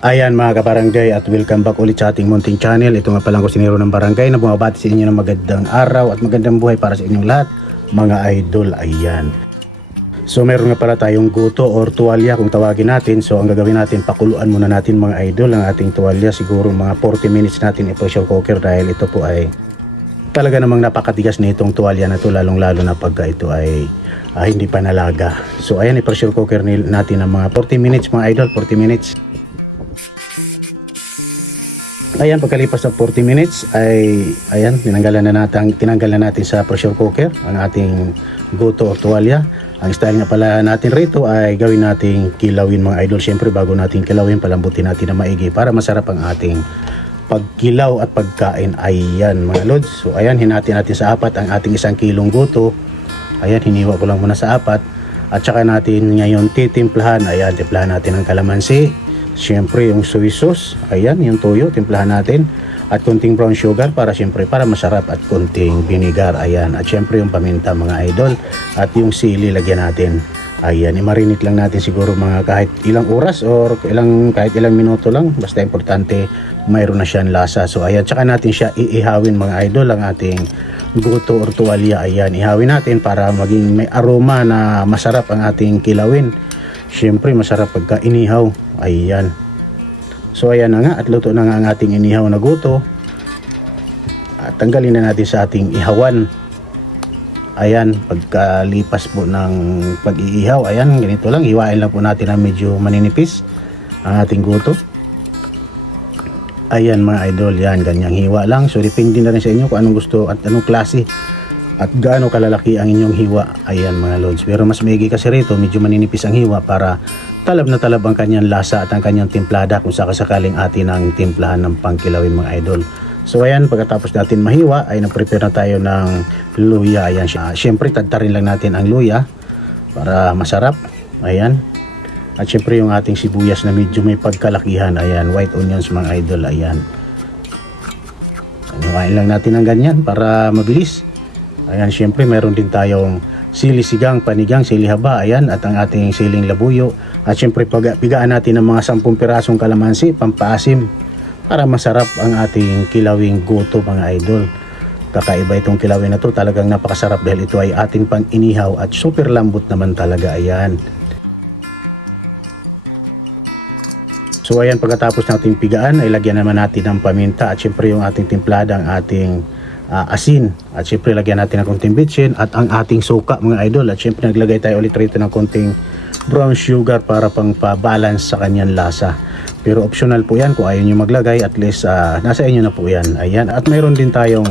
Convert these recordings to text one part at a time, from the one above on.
Ayan mga kabarangay at welcome back ulit sa ating munting channel. Ito nga palang kusinero ng barangay na bumabati sa inyo ng magandang araw at magandang buhay para sa inyong lahat mga idol. Ayan. So meron nga pala tayong guto or tuwalya kung tawagin natin. So ang gagawin natin, pakuluan muna natin mga idol ang ating tuwalya. Siguro mga 40 minutes natin i-pressure cooker dahil ito po ay talaga namang napakatigas nitong tuwalya na to, lalong lalo na pagka ito ay hindi pa nalaga. So ayan, i-pressure cooker natin ng mga 40 minutes mga idol, 40 minutes. Ayan, pagkalipas ng 40 minutes ay ayan, tinanggalan na natin sa pressure cooker ang ating goto o tuwalya. Ang style nga pala natin rito ay gawin nating kilawin mga idol. Siyempre bago natin kilawin, palambutin natin na maigi para masarap ang ating pagkilaw at pagkain. Ayan mga lods. So ayan, hinati natin sa apat ang ating 1 kilong goto. Ayan, hiniwa ko lang muna sa apat. At saka natin ngayon titimplahan. Ayan, timplahan natin ang kalamansi. Siyempre yung soy sauce, ayan, yung toyo, timplahan natin. At konting brown sugar para siyempre para masarap at konting vinegar, ayan. At siyempre yung paminta mga idol. At yung sili lagyan natin. Ayan, i-marinate lang natin siguro mga kahit ilang oras or kahit ilang minuto lang. Basta importante mayroon na siyang lasa. So ayan, tsaka natin siya iihawin mga idol ang ating goto or tuwalya. Ayan, ihawin natin para maging may aroma na masarap ang ating kilawin. Siyempre masarap pagka inihaw. Ayan. So ayan na nga, at luto na nga ang ating inihaw na goto. At tanggalin na natin sa ating ihawan. Ayan, pagkalipas po ng pag-iihaw, ayan, ganito lang, hiwain lang po natin na medyo maninipis ang ating goto. Ayan mga idol, yan, ganyang hiwa lang. So depende na rin sa inyo kung anong gusto at anong klase at gaano kalalaki ang inyong hiwa. Ayan mga lods, pero mas maigi kasi rito, medyo maninipis ang hiwa para talab na talab ang kanyang lasa at ang kanyang timplada kung sakasakaling atin ang timplahan ng pangkilawin mga idol. So ayan, pagkatapos natin mahiwa ay nag-prepare na tayo ng luya. Ayan, syempre tadtarin lang natin ang luya para masarap. Ayan. At syempre yung ating sibuyas na medyo may pagkalakihan. Ayan, white onions mga idol. Ayan. Hiwain lang natin ng ganyan para mabilis. Ayan, syempre meron din tayong sili sigang, panigang, sili haba. Ayan, at ang ating siling labuyo. At syempre pigaan natin ng mga 10 pirasong kalamansi, pampaasim para masarap ang ating kilawing goto mga idol. Kakaiba itong kilawin na to, talagang napakasarap dahil ito ay ating pang inihaw at super lambot naman talaga. Ayan. So ayan, pagkatapos nating pigaan ay lagyan naman natin ng paminta at syempre yung ating timplada, ang ating asin, at syempre lagyan natin ng konting bitchin at ang ating suka mga idol. At syempre naglagay tayo ulit rito ng konting brown sugar para pang pa-balance sa kanyang lasa. Pero optional po yan kung ayaw nyo maglagay, at least nasa inyo na po yan. Ayan, at mayroon din tayong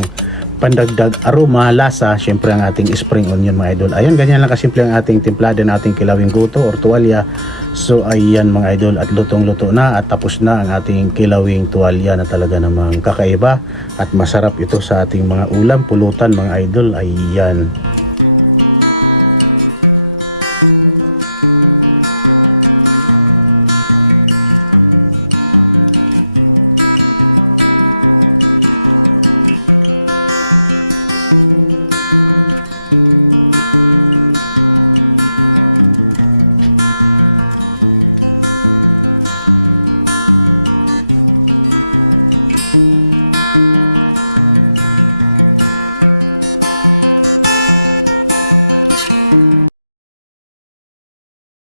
pandagdag aroma, lasa, syempre ang ating spring onion mga idol. Ayan, ganyan lang kasimple ang ating timplada na ating kilawing goto or tuwalya. So ayan mga idol, at lutong-luto na at tapos na ang ating kilawing tuwalya na talaga namang kakaiba at masarap ito sa ating mga ulam, pulutan mga idol. Ayan.